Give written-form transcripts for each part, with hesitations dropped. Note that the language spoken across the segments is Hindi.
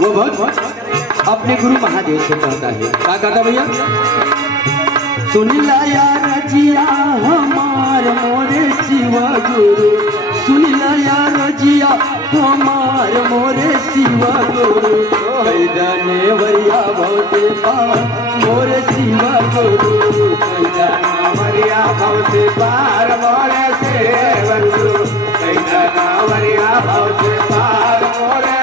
वो भक्त अपने गुरु महादेव से कहता है, क्या कहता भैया? सुन ला यार जिया हमार मोरे शिव गुरु, सुन ला यार जिया हमार मोरे शिव गुरु, कैदने वरिया भवते पार मोरे शिव गुरु, कैदना वरिया भवते पार मोरे शिव गुरु, कैदना वरिया भवते पार मोरे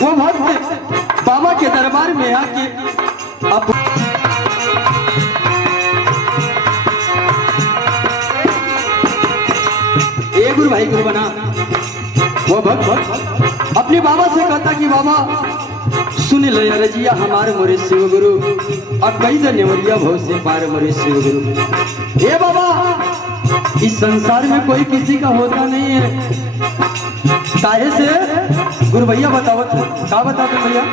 वो भक्त बाबा के दरबार में आके अब गुरु भाई गुरु बना। वो भक्त अपने बाबा से कहता कि बाबा सुन लो रजिया हमारे मोरे शिव गुरु, और कई नेवरिया भव से पार मोरे शिव गुरु। हे बाबा, इस संसार में कोई किसी का होता नहीं है, काहे से गुरु भैया बताओ, क्या बताते भैया?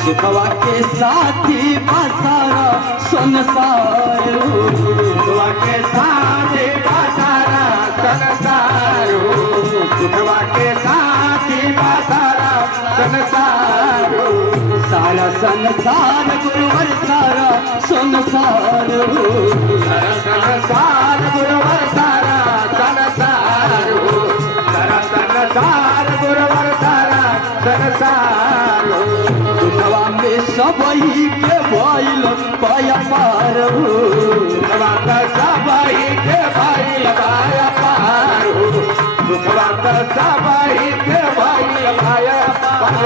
सुखवा के साथी बसारा संसार, सुखवा के साथी बसारा संसार, सुखवा के साथी बसारा संसार, सारा संसार गुरुवर सारा संसार, सारा संसार गुरुवर सारा संसार, सारा संसार गुरुवर सारा संसार, दुखवा में सबही के भइल पाया पार, दुखवा का सबही के भइल पाया पार, दुखवा का सबही के भइल पाया पार।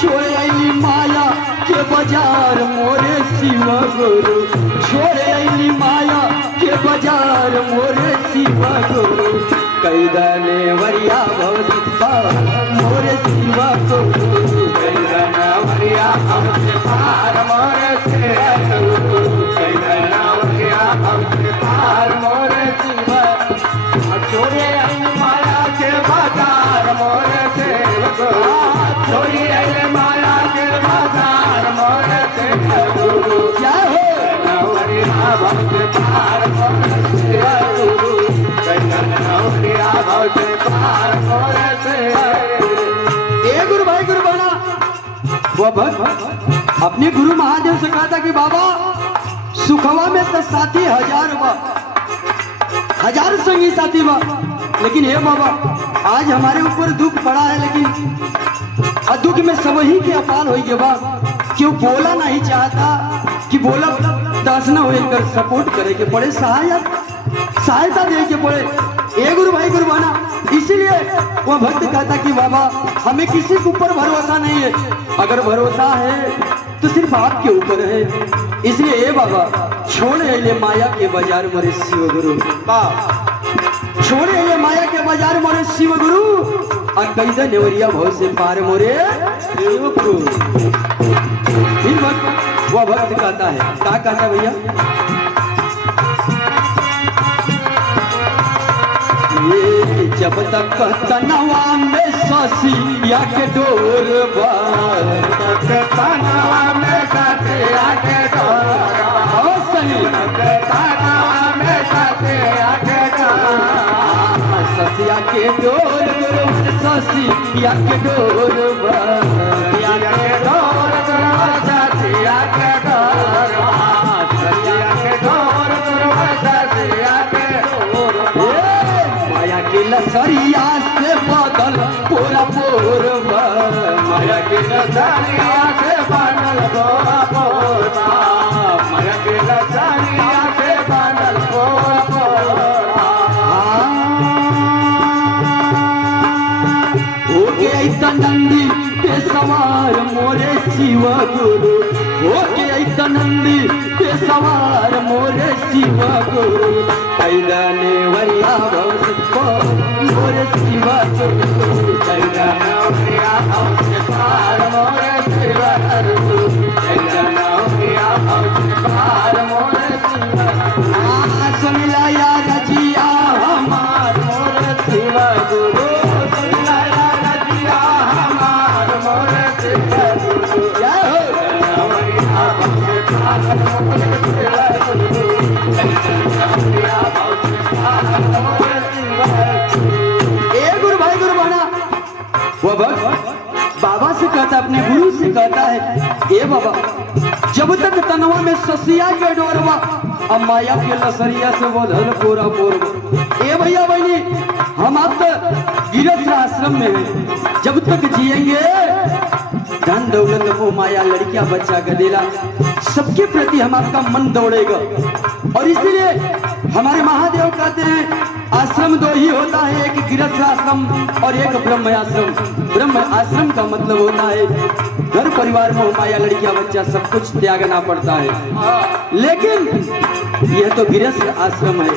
छोड़े माया के बाजार मोरे शिव गुरु, छोड़े माया के बाजार मोरे शिव गुरु, कैदने वरिया भव मोरे शिव गुरु, कैदना वरिया भव पार मोरे शिव गुरु, कैदना वरिया भव पार मोरे शिव, छोड़े माया के बाजार मोरे शिव गुरु, छोड़े माया के बाजार मोरे शिव गुरु, क्या हो वरिया भव पार मोरे शिव गुरु, कैदना वरिया भव पार मोरे शिव। ए गुरु भाई गुरु बना। वो भक्त अपने गुरु महादेव से कहा था कि बाबा सुखवा में तो साथी हजार बा, हजार संगी साथी बा, लेकिन हे बाबा आज हमारे ऊपर दुख पड़ा है, लेकिन दुख में सब ही के अपाल हो गया बा, क्यों बोला नहीं चाहता कि बोला दस न होकर सपोर्ट करे के पड़े, सहायता दे के पड़े। ए गुरु भाई गुरु बना। इसीलिए वो भक्त कहता कि बाबा हमें किसी के ऊपर भरोसा नहीं है, अगर भरोसा है तो सिर्फ आपके ऊपर है, इसलिए ए बाबा छोड़े ले माया के बाजार मोरे शिव गुरु, छोड़े ले माया के बाजार मोरे शिव गुरु, और कैदे नेवरिया भव से पार मोरे शिव गुरु। फिर वो भक्त कहता है, क्या कहता भैया? ये जब तक तनवा में ससिया के डोर बा, तनवा में ससिया के डोर बा, ओ सही तनवा में ससिया के डोर, ससिया के डोर गुरु ससिया के डोर बा, ससिया के डोर गुरु ससिया के डोर बा, ससिया के डोर गुरु ससिया के डोर बा, माया के लसरिया से बादल पूरा पूर्वा, माया के लसरिया से बादल पूरा पूर्वा, माया के लसरिया से बादल पूरा पूर्वा। हो गया इतना नंदी पे सवार मोरे शिव गुरु, हो गया इतना नंदी पे सवार मोरे शिव गुरु कैदने वरिया भव से पार मोरे शिव गुरु कैदने वरिया भव से पार मोरे शिव गुरु कैदने वरिया भव से पार मोरे शिव गुरु सुनिला या रजिया हमार मोरे शिव गुरु सुनिला या रजिया हमार मोरे शिव गुरु जय हो कैदने वरिया भव से पार मोरे शिव गुरु गुरु भाई गुरु बना वो भक्त बाबा से कहता अपने गुरु से कहता है ए बाबा जब तक तनवा में ससिया के डोरवा अब माया के लसरिया से बोधल पूरा पूर्व ए भैया बहनी हम आप तो गिरस्थ आश्रम में हैं जब तक जिएंगे धन दौलत वो माया लड़कियां बच्चा गदेला सबके प्रति हम आपका मन दौड़ेगा और इसीलिए हमारे महादेव कहते हैं आश्रम दो ही होता है एक गृहस्थ आश्रम और एक ब्रह्म आश्रम। ब्रह्म आश्रम का मतलब होता है घर परिवार में माया लड़कियां बच्चा सब कुछ त्यागना पड़ता है लेकिन यह तो गृहस्थ आश्रम है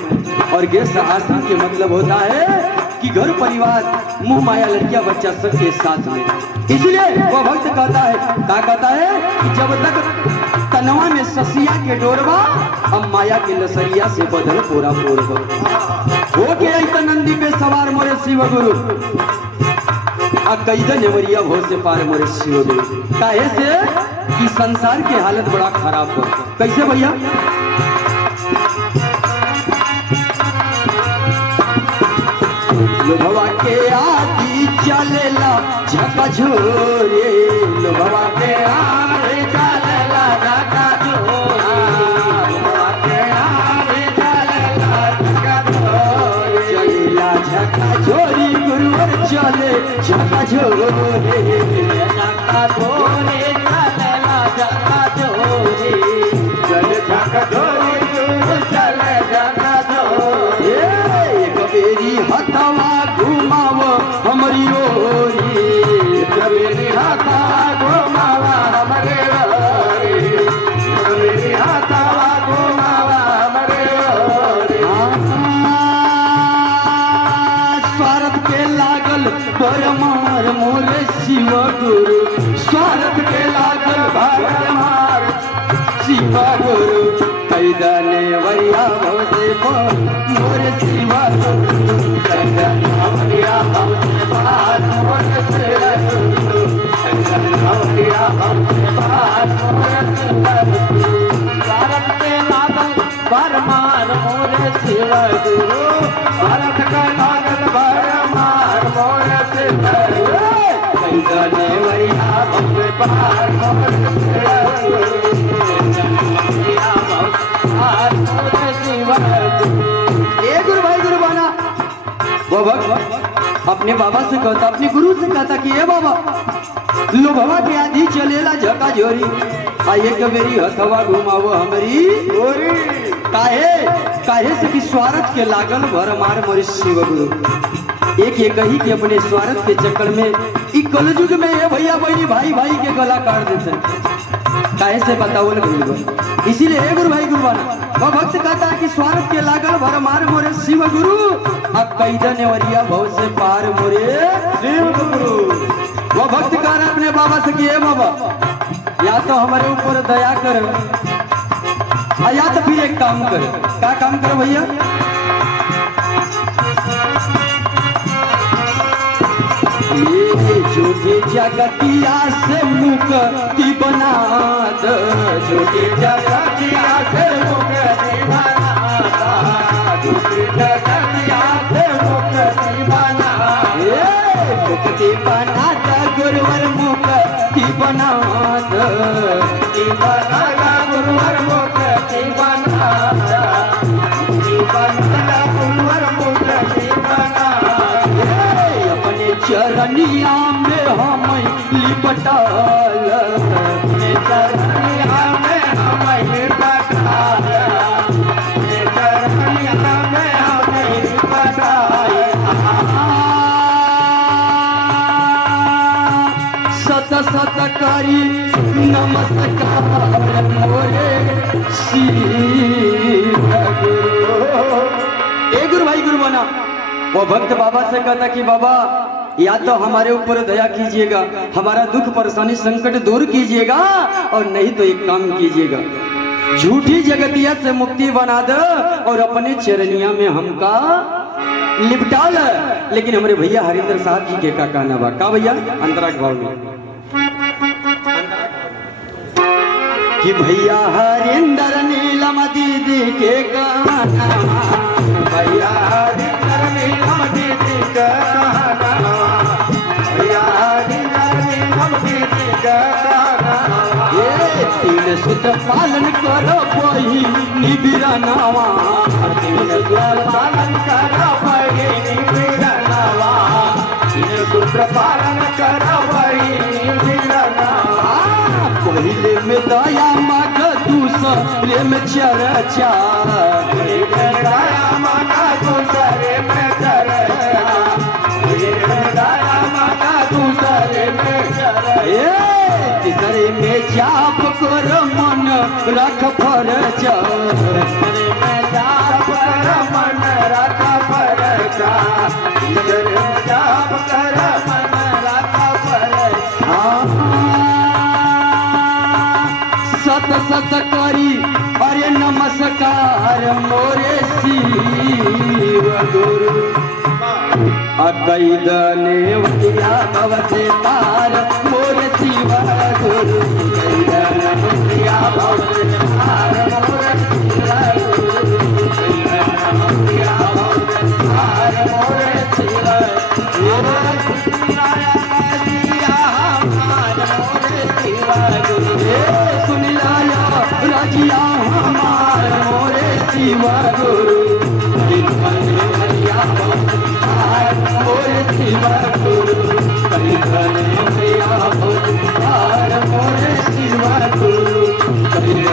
और गृहस्थ आश्रम के मतलब होता है कि घर परिवार मुंह माया लड़कियां बच्चा सबके साथ में। इसलिए वह भक्त कहता है क्या कहता है कि जब तक तनवा में ससिया के डोरवा अब माया के लसरिया से बदल पूरा पूर्व हो के नंदी पे सवार मोरे शिव गुरु कैद नेवरिया भो से पार मोरे शिव गुरु काहे से कि संसार की हालत बड़ा खराब हो कैसे भैया लोभवा के आदि चलेला झकझोरे लोभवा के आदि चलेला झकझोरे लोभवा के आदि चलेला झकझोरे चलेला झकझोरी गुरुवर चले झकझोरे झकझोरे चलेला झकझोरे चले झकझोरी गुरुवर चले झकझोरे कबेरी हथवा घुमाव हमारी ओरी कबेरी हथवा घुमाव हमारे ओरी कबेरी हथवा घुमाव हमारे ओरी स्वार्थ के लागल परमार मोरे शिव गुरु स्वार्थ के लागल परमार शिव गुरु कैदने वरिया भव से पार मोरे शिव गुरु कैदने वरिया भव से पार मोरे शिव गुरु कैदने वरिया भव से पार मोरे शिव गुरु भारत के लागल परमार मोरे शिव गुरु भारत के लागल परमार मोरे शिव गुरु कैदने वरिया भव से पार मोरे शिव गुरु गुरु भाई गुरु बना वो भक्त अपने बाबा से कहता अपने गुरु से कहता कि ये बाबा लोभवा के आधी चलेला झका झोरी आइए कबेरी हथवा घुमावो हमारी ओरी काहे काहे से कि स्वार्थ के लागल भर मार मोरे शिव गुरु एक एक ही के अपने स्वार्थ के चक्कर में ई कलयुग में ये भैया बहनी भाई भाई के गला काट देते काहे से बताओ लगे इसीलिए हे गुरु भाई गुरु बना वह भक्त कहता है कि स्वार्थ के लागल भर मार मोरे शिव गुरु अब कैदने वरिया भव से पार मोरे शिव गुरु वह भक्त कह रहा अपने बाबा से कि हे बाबा या तो हमारे ऊपर दया कर या तो फिर एक काम कर क्या काम करो भैया ये झूठी जगतिया से मुक्ति बना दो झूठी जगतिया से मुक्ति बना दो झूठी जगतिया से मुक्ति बना मुक्ति बना दो गुरुवर मुक्ति बना दो मुक्ति बना दो गुरुवर मुक्ति बना दो मुक्ति बना दो गुरुवर मुक्ति बना चरनिया में हम लिपटाल चरनिया में हम लिपटाल चरनिया में हम लिपटाल सत सत करी नमस्कार मोरे शिव गुरु। ए गुरु भाई गुरु बना। वो भक्त बाबा से कहता कि बाबा या तो हमारे ऊपर दया कीजिएगा, हमारा दुख परेशानी संकट दूर कीजिएगा, और नहीं तो एक काम कीजिएगा, झूठी जगतिया से मुक्ति बना दो और अपने चरनिया में हमका लिपटा ल। लेकिन हमारे भैया हरिंदर साहब जी के का कहना बा का भैया अंतरा के भाव में कि भैया हरिंदर नीलम दीदी के कहना, भैया हरिंदर नीलम दीदी का कहना, भैया हरिंदर नीलम दीदी का कहना। ये तीन सुत पालन करो कोई निबिरनावा, तीन सूत्र पालन करो बहिनी बिरनवा, तीन सूत्र पालन करो बहिनी बिरनवा। पहले में दया मांग दूसरे में चर्चा, पहले में दया मांगा दूसरे में चर्चा, पहले में दया मांगा दूसरे में चर्चा। तीसरे में जाप कर मन रख फरज, तीसरे में जाप कर मन रख फरजा, तीसरे में जाप कर मन रख फरजा। सत सत करी अरे नमस्कार मोरे शिव गुरु। अकैदने वैया भव से तार मोरे शिव गुरु, कैदने वैया भव से तार मोरे शिव गुरु, कैदने वैया भव से तार मोरे शिव गुरु। सुन लाया रजिया हमार मोरे शिव गुरु, कैदने वैया भव से तार मोरे शिव गुरु, कैदने वैया भव से तार मोरे शिव गुरु, कैदने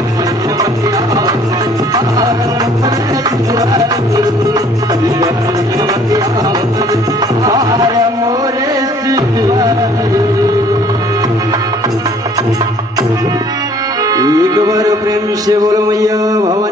वैया भव से तार मोरे शिव गुरु, कैदने वैया भव से तार मोरे शिव गुरु। एक बार प्रेम से बोलो मैया भवन